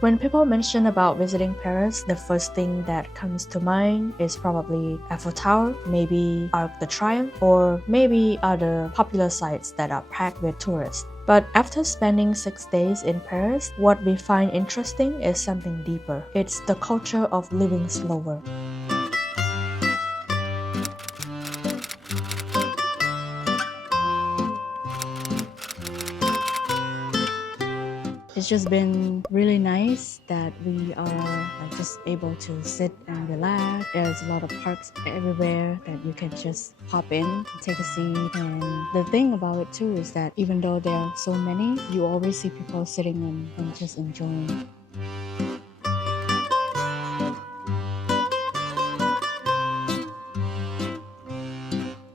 When people mention about visiting Paris, the first thing that comes to mind is probably Eiffel Tower, maybe Arc de Triomphe, or maybe other popular sites that are packed with tourists. But after spending 6 days in Paris, what we find interesting is something deeper. It's the culture of living slower. It's just been really nice that we are just able to sit and relax. There's a lot of parks everywhere that you can just hop in, take a seat. And the thing about it too is that even though there are so many, you always see people sitting and just enjoying.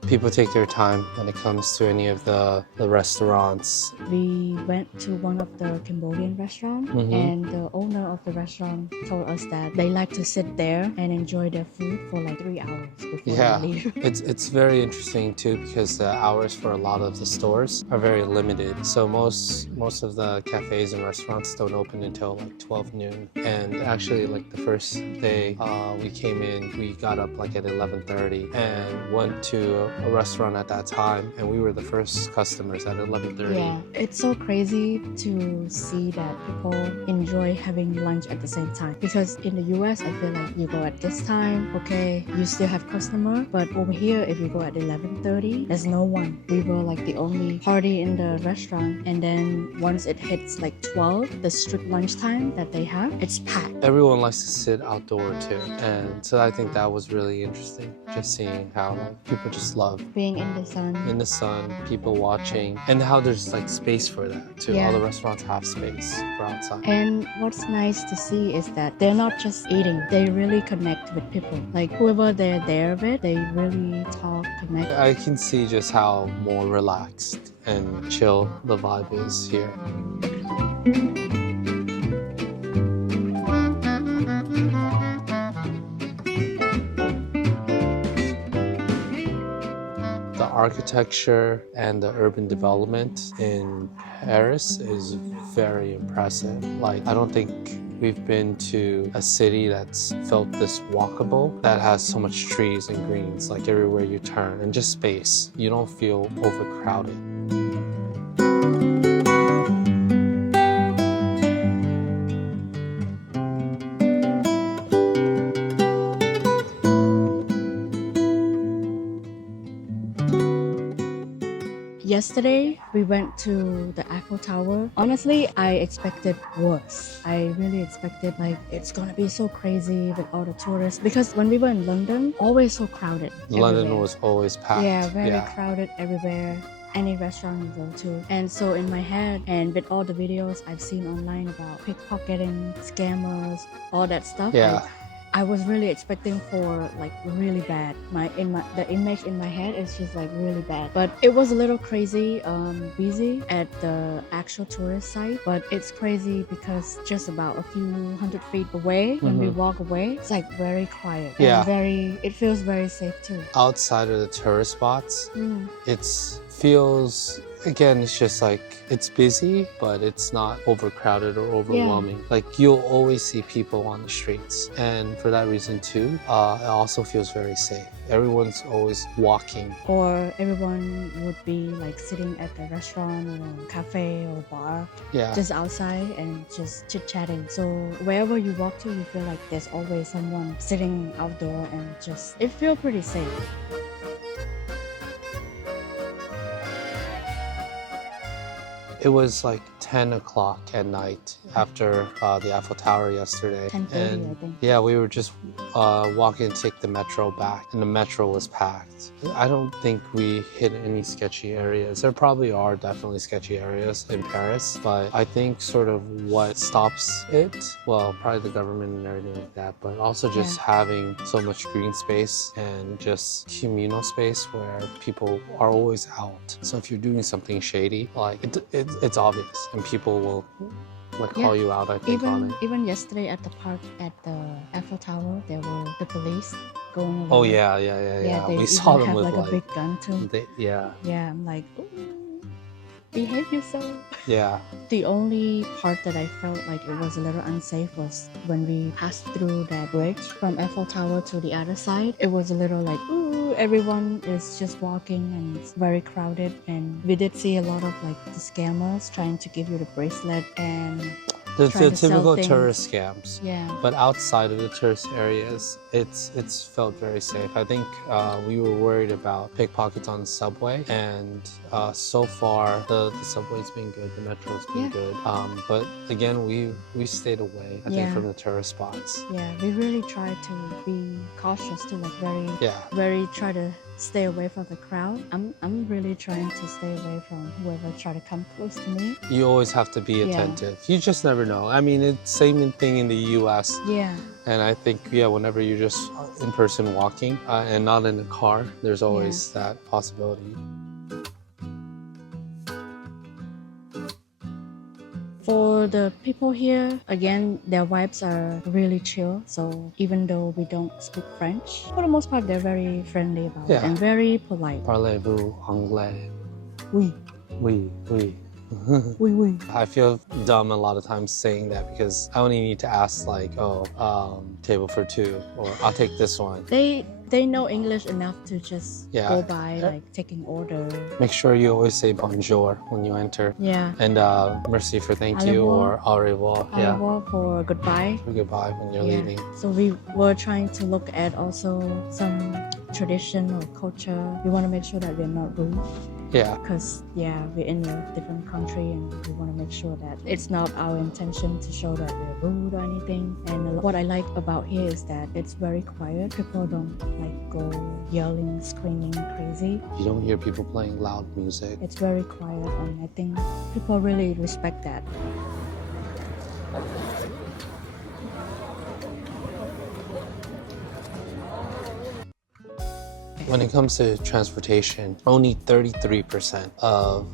People take their time when it comes to any of the restaurants. We went to one of the Cambodian restaurants, and the owner of the restaurant told us that they like to sit there and enjoy their food for like 3 hours before they leave. It's very interesting too because the hours for a lot of the stores are very limited. So most of the cafes and restaurants don't open until like 12 noon. And actually, like the first day we came in, we got up like at 11:30 and went to a restaurant at that time, and we were the first customers at 11:30. Yeah, it's so crazy to see that people enjoy having lunch at the same time. Because in the US, I feel like you go at this time, okay, you still have customer, but over here, if you go at 11:30, there's no one. We were like the only party in the restaurant, and then once it hits like 12, the strict lunchtime that they have, it's packed. Everyone likes to sit outdoor too, and so I think that was really interesting, just seeing how like people just love being in the sun, people watching, and how there's like space for that too. All the restaurants have space for outside. And what's nice to see is that they're not just eating, they really connect with people. Like whoever they're there with, they really talk, connect. I can see just how more relaxed and chill the vibe is here. Architecture and the urban development in Paris is very impressive. Like, I don't think we've been to a city that's felt this walkable, that has so much trees and greens, like everywhere you turn, and just space. You don't feel overcrowded. Yesterday, we went to the Eiffel Tower. Honestly, I expected worse. I really expected like it's gonna be so crazy with all the tourists, because when we were in London, always so crowded. London was always packed. Yeah, very crowded everywhere. Any restaurant you go to. And so in my head, and with all the videos I've seen online about pickpocketing, scammers, all that stuff, I was really expecting for like really bad. The image in my head is just like really bad. But it was a little crazy, busy at the actual tourist site. But it's crazy because just about a few hundred feet away, when we walk away, it's like very quiet. And it feels very safe too. Outside of the tourist spots, feels, again, it's just like, it's busy, but it's not overcrowded or overwhelming. Like, you'll always see people on the streets. And for that reason too, it also feels very safe. Everyone's always walking. Or everyone would be like sitting at the restaurant or cafe or bar, just outside and just chit-chatting. So wherever you walk to, you feel like there's always someone sitting outdoor, and it feels pretty safe. It was like 10 o'clock at night after the Eiffel Tower yesterday. 10:30, I think. Yeah, we were just walking to take the metro back, and the metro was packed. I don't think we hit any sketchy areas. There probably are definitely sketchy areas in Paris, but I think sort of what stops it, well, probably the government and everything like that, but also just having so much green space and just communal space where people are always out. So if you're doing something shady, like it's obvious, and people will like call you out, I think, on it. Even yesterday at the park at the Eiffel Tower, there were the police going around. Oh yeah. They We saw them have with like a big gun too. Yeah. Yeah, I'm like, ooh. behave yourself. Yeah. The only part that I felt like it was a little unsafe was when we passed through that bridge from Eiffel Tower to the other side. It was a little like, ooh, everyone is just walking and it's very crowded. And we did see a lot of like the scammers trying to give you the bracelet and The trying to sell typical things. tourist scams. Yeah. But outside of the tourist areas, it's felt very safe. I think we were worried about pickpockets on the subway, and so far the subway's been good, the metro's been good. But again, we stayed away, I think, from the tourist spots. Yeah, we really tried to be cautious to like very try to stay away from the crowd. I'm really trying to stay away from whoever try to come close to me. You always have to be attentive. You just never know. I mean, it's same thing in the US. Yeah. And I think, whenever you're just in person walking and not in a car, there's always that possibility. For the people here, again, their vibes are really chill. So even though we don't speak French, for the most part, they're very friendly about it and very polite. Parlez-vous anglais? Oui. Oui, oui. Oui, oui. I feel dumb a lot of times saying that because I only need to ask like, table for two, or I'll take this one. They know English enough to just go by like taking order. Make sure you always say bonjour when you enter. Yeah. And merci for thank you, or au revoir. Au revoir for goodbye. For goodbye when you're leaving. So we were trying to look at also some tradition or culture. We want to make sure that we're not rude. Yeah. Because, we're in a different country and we want to make sure that it's not our intention to show that we're rude or anything. And what I like about here is that it's very quiet. People don't like go yelling, screaming, crazy. You don't hear people playing loud music. It's very quiet, and I think people really respect that. When it comes to transportation, only 33% of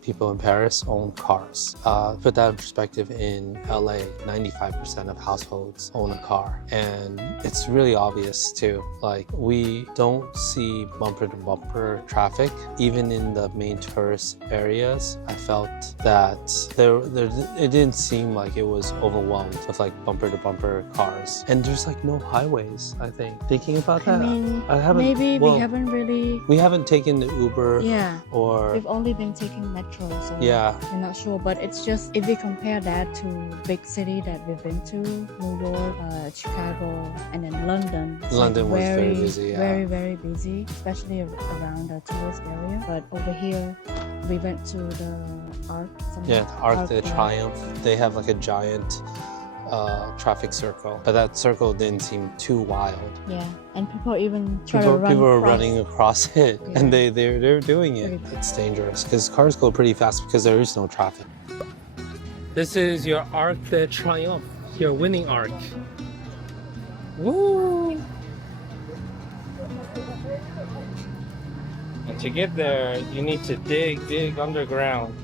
people in Paris own cars. Put that in perspective, in LA, 95% of households own a car. And it's really obvious too. Like, we don't see bumper to bumper traffic. Even in the main tourist areas, I felt that it didn't seem like it was overwhelmed with like bumper to bumper cars. And there's like no highways, I think. Thinking about that, We haven't taken the Uber. Yeah. Or we've only been taking metro, so I'm not sure. But it's just, if we compare that to big city that we've been to, New York, Chicago, and then London. London was very busy. Very, very busy, especially around the tourist area. But over here, we went to the Arc. Arc de Triomphe. They have like a giant traffic circle, but that circle didn't seem too wild. Yeah, and people even try to run. People are running across it, and they're doing it. It's dangerous because cars go pretty fast because there is no traffic. This is your Arc de Triomphe, your winning arc. Woo! And to get there, you need to dig underground.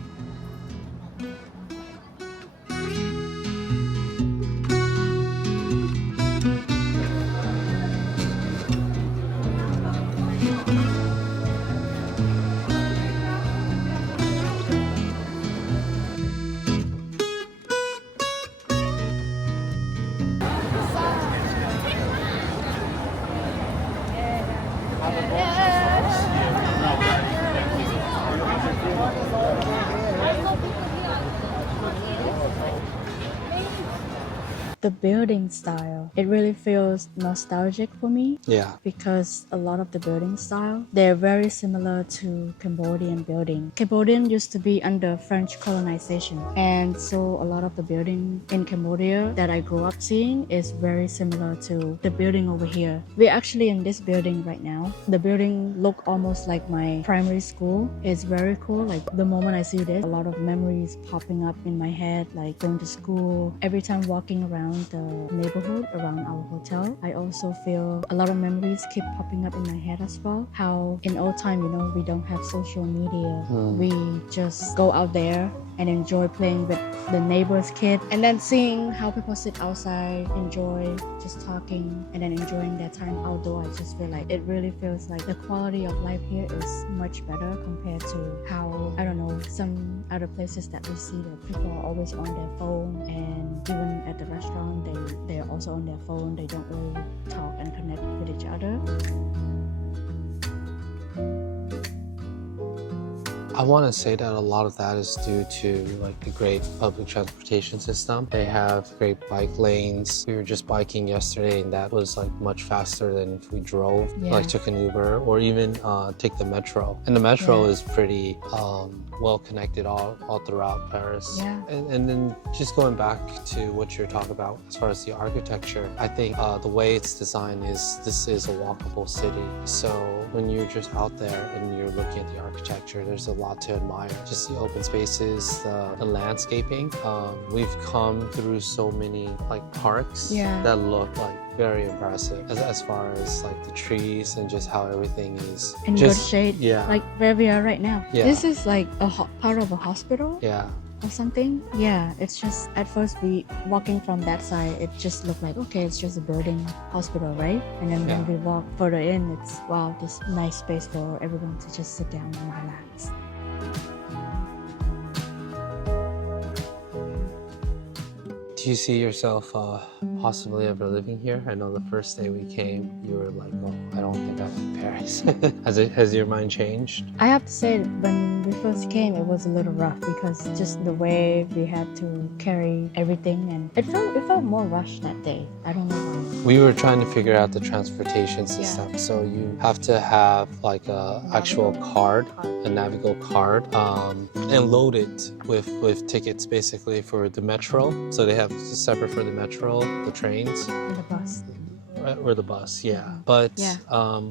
The building style, it really feels nostalgic for me. Yeah. Because a lot of the building style, they're very similar to Cambodian building. Cambodian used to be under French colonization. And so a lot of the building in Cambodia that I grew up seeing is very similar to the building over here. We're actually in this building right now. The building look almost like my primary school. It's very cool. Like, the moment I see this, a lot of memories popping up in my head, like going to school. Every time walking around the neighborhood around our hotel, I also feel a lot of memories keep popping up in my head as well. How in old time, we don't have social media. We just go out there and enjoy playing with the neighbor's kid, and then seeing how people sit outside, enjoy just talking, and then enjoying their time outdoor. I just feel like it really feels like the quality of life here is much better compared to how, I don't know, some other places that we see that people are always on their phone, and even at the restaurant they're also on their phone. They don't really talk and connect with each other. I want to say that a lot of that is due to like the great public transportation system. They have great bike lanes. We were just biking yesterday and that was like much faster than if we drove, like took an Uber or even take the metro. And the metro is pretty well connected all throughout Paris. Yeah. And then just going back to what you're talking about as far as the architecture, I think the way it's designed is this is a walkable city. So when you're just out there and you're looking at the architecture, there's a lot to admire. Just the open spaces, the landscaping. We've come through so many like parks that look like very impressive as far as like the trees and just how everything is in just, good shade. Yeah. Like where we are right now. Yeah. This is like a part of a hospital. Yeah. Or something. Yeah, it's just at first we walking from that side, it just looked like okay, it's just a building, hospital, right? And then when we walk further in, it's wow, this nice space for everyone to just sit down and relax. Do you see yourself possibly ever living here? I know the first day we came, you were like, oh, I don't think I like Paris. Has your mind changed? I have to say, when we first came, it was a little rough because just the way we had to carry everything, and it felt more rushed that day. I don't know why. We were trying to figure out the transportation system. So you have to have like a actual card, a Navigo card, and load it with tickets basically for the metro. So they have separate for the metro, the trains, and the bus. Or the bus, But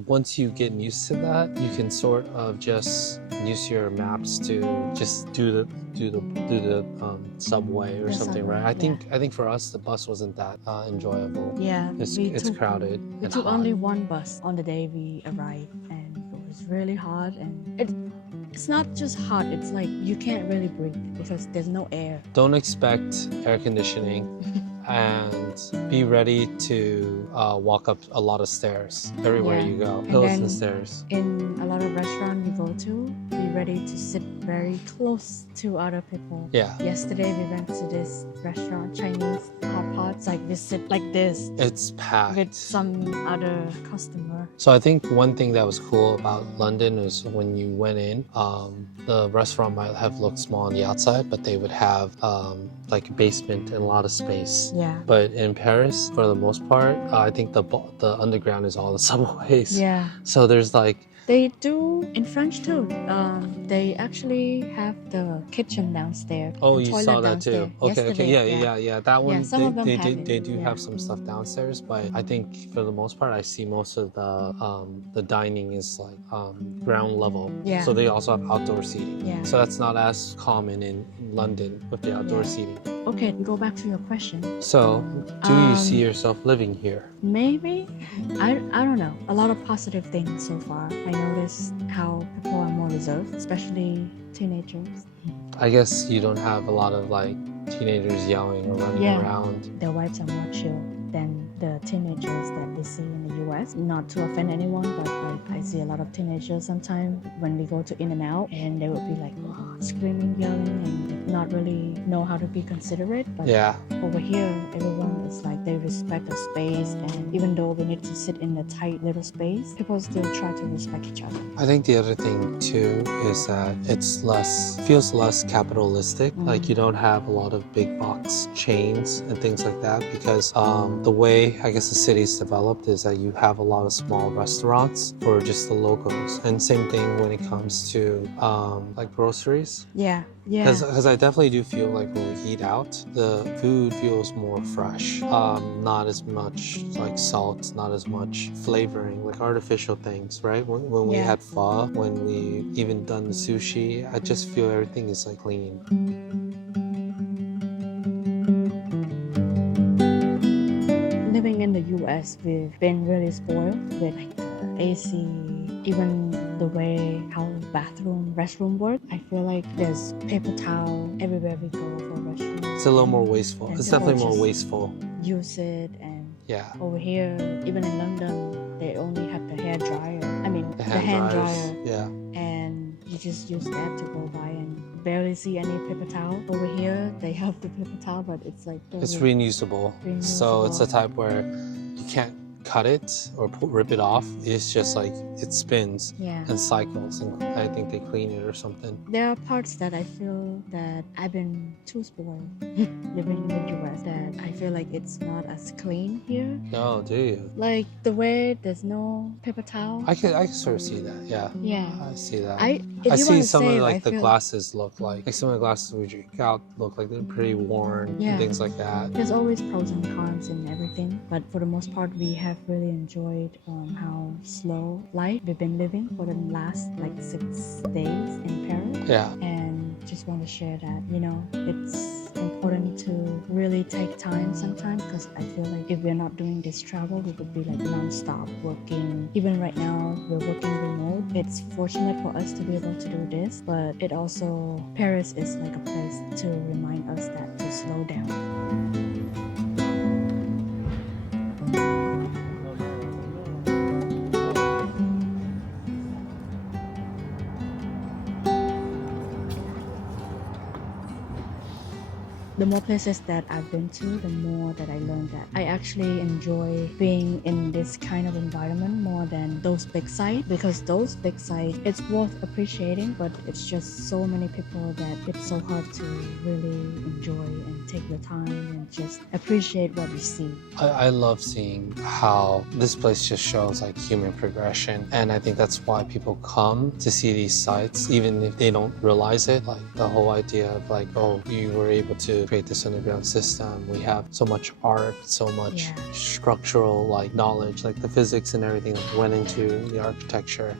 once you get used to that, you can sort of just use your maps to just do the subway or something, right? I think for us the bus wasn't that enjoyable. Yeah, it's crowded. We took only one bus on the day we arrived, and it was really hot, and it's not just hot. It's like you can't really breathe because there's no air. Don't expect air conditioning. And be ready to walk up a lot of stairs everywhere you go. Hills and stairs. In a lot of restaurants we go to, be ready to sit very close to other people. Yeah. Yesterday we went to this restaurant, Chinese hot pots, like we sit like this. It's packed. With some other customer. So I think one thing that was cool about London is when you went in, the restaurant might have looked small on the outside, but they would have like a basement and a lot of space. Yeah. But in Paris, for the most part, I think the underground is all the subways. Yeah. So there's like... They do in French too. They actually have the kitchen downstairs. Oh, you saw that downstairs. too. Okay, yeah. That one, some of them they do have some stuff downstairs, but I think for the most part, I see most of the dining is like ground level. Yeah. So they also have outdoor seating. Yeah. So that's not as common in London with the outdoor seating. Okay, go back to your question. So, do you see yourself living here? Maybe. I don't know. A lot of positive things so far. I noticed how people are more reserved, especially teenagers. I guess you don't have a lot of like teenagers yelling or running around. Their wives are more chill than the teenagers that we see in the US. Not to offend anyone, but like I see a lot of teenagers sometimes when we go to In-N-Out, and they would be like screaming, yelling, and not really know how to be considerate. But over here, everyone is like they respect the space, and even though we need to sit in a tight little space, people still try to respect each other. I think the other thing too is that it's feels less capitalistic. Like you don't have a lot of big box chains and things like that, because the way I guess the city's developed is that you have a lot of small restaurants for just the locals, and same thing when it comes to like groceries. Yeah. Because I definitely do feel like when we eat out, the food feels more fresh. Not as much like salt, not as much flavoring, like artificial things, right? When we had pho, when we even done the sushi, I just feel everything is like clean. Living in the US, we've been really spoiled with like the AC, even the way how restroom work. I feel like there's paper towel everywhere we go for restroom. It's a little more wasteful. And It's people definitely more just wasteful. use it, and Yeah. over here, even in London, they only have the hair dryer. I mean, the hand dryers. dryer. Yeah. And you just use that to go by and barely see any paper towel. Over here, they have the paper towel, but it's like It's reusable. So it's a type where you can't cut it or rip it off. It's just like it spins and cycles, and I think they clean it or something. There are parts that I feel that I've been too spoiled living in the US, that I feel like it's not as clean here. Oh, do you? Like the way there's no paper towel. I can sort of see that. Yeah. Yeah. I see that. I see some of like the glasses look like some of the glasses we drink out look like they're pretty worn and things like that. There's always pros and cons in everything, but for the most part, we have really enjoyed how slow life we've been living for the last like 6 days in Paris. Yeah. And just want to share that, it's important to really take time sometimes, because I feel like if we're not doing this travel, we would be like non-stop working. Even right now, we're working remote. It's fortunate for us to be able to do this, but it also, Paris is like a place to remind us that to slow down. The more places that I've been to, the more that I learned that I actually enjoy being in this kind of environment more than those big sites, because those big sites, it's worth appreciating, but it's just so many people that it's so hard to really enjoy and take the time and just appreciate what you see. I love seeing how this place just shows like human progression, and I think that's why people come to see these sites, even if they don't realize it. Like the whole idea of like, oh, you were able to create this underground system. We have so much art, so much structural like knowledge, like the physics and everything that went into the architecture.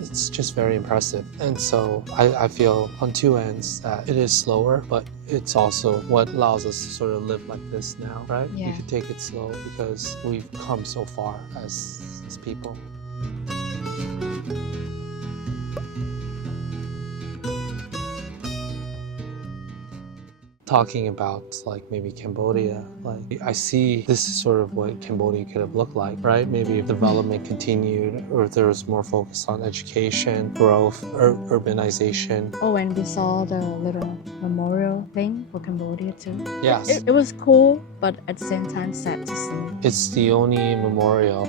It's just very impressive. And so I feel on two ends that it is slower, but it's also what allows us to sort of live like this now, right? Yeah. We can take it slow because we've come so far as people. Talking about like maybe Cambodia, like I see this is sort of what Cambodia could have looked like, right? Maybe if development continued, or if there was more focus on education, growth, urbanization. Oh, and we saw the little memorial thing for Cambodia too. Yes. It was cool, but at the same time sad to see. It's the only memorial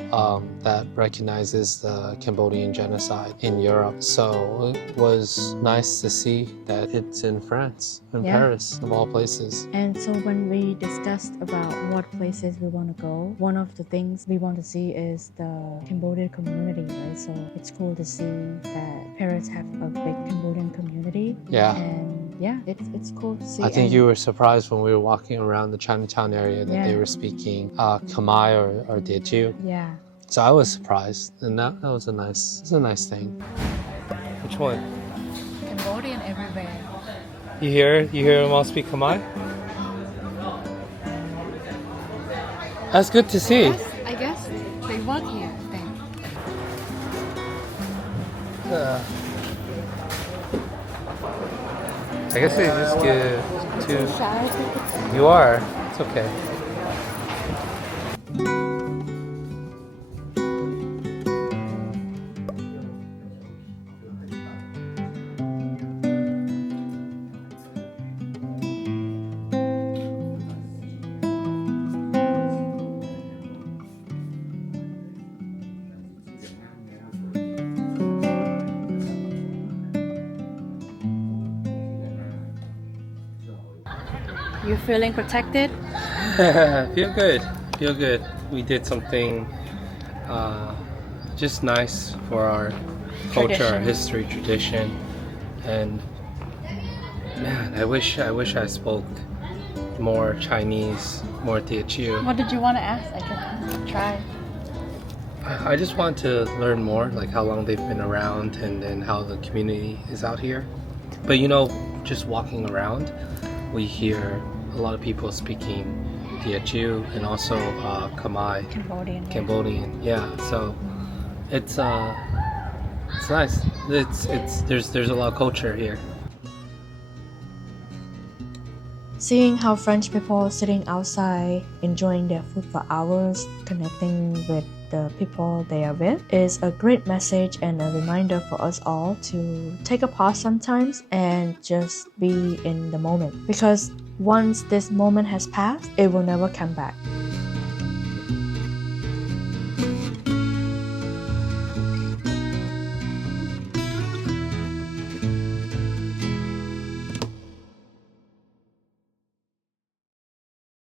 that recognizes the Cambodian genocide in Europe. So it was nice to see that it's in France, in Paris, of all places. And so when we discussed about what places we want to go, one of the things we want to see is the Cambodian community, right? So it's cool to see that Paris have a big Cambodian community. Yeah. And yeah, it's cool to see. I think you were surprised when we were walking around the Chinatown area that they were speaking Khmer or Teochew. Yeah. So I was surprised, and that was a nice thing. Which one? Cambodian everywhere. You hear them all speak Khmer? That's good to see. Yes, I guess they work here, I think. I guess they just give two. Shy. You are. It's okay. You feeling protected? Feel good. We did something just nice for our culture, our history, tradition, and man, I wish I spoke more Chinese, more Teochew. What did you want to ask? I can try. I just want to learn more, like how long they've been around and then how the community is out here. But just walking around, we hear a lot of people speaking Teochew and also Khmer. Cambodian. Cambodian, yeah. So it's It's nice. There's a lot of culture here. Seeing how French people sitting outside enjoying their food for hours, connecting with the people they are with, is a great message and a reminder for us all to take a pause sometimes and just be in the moment. Because once this moment has passed, it will never come back.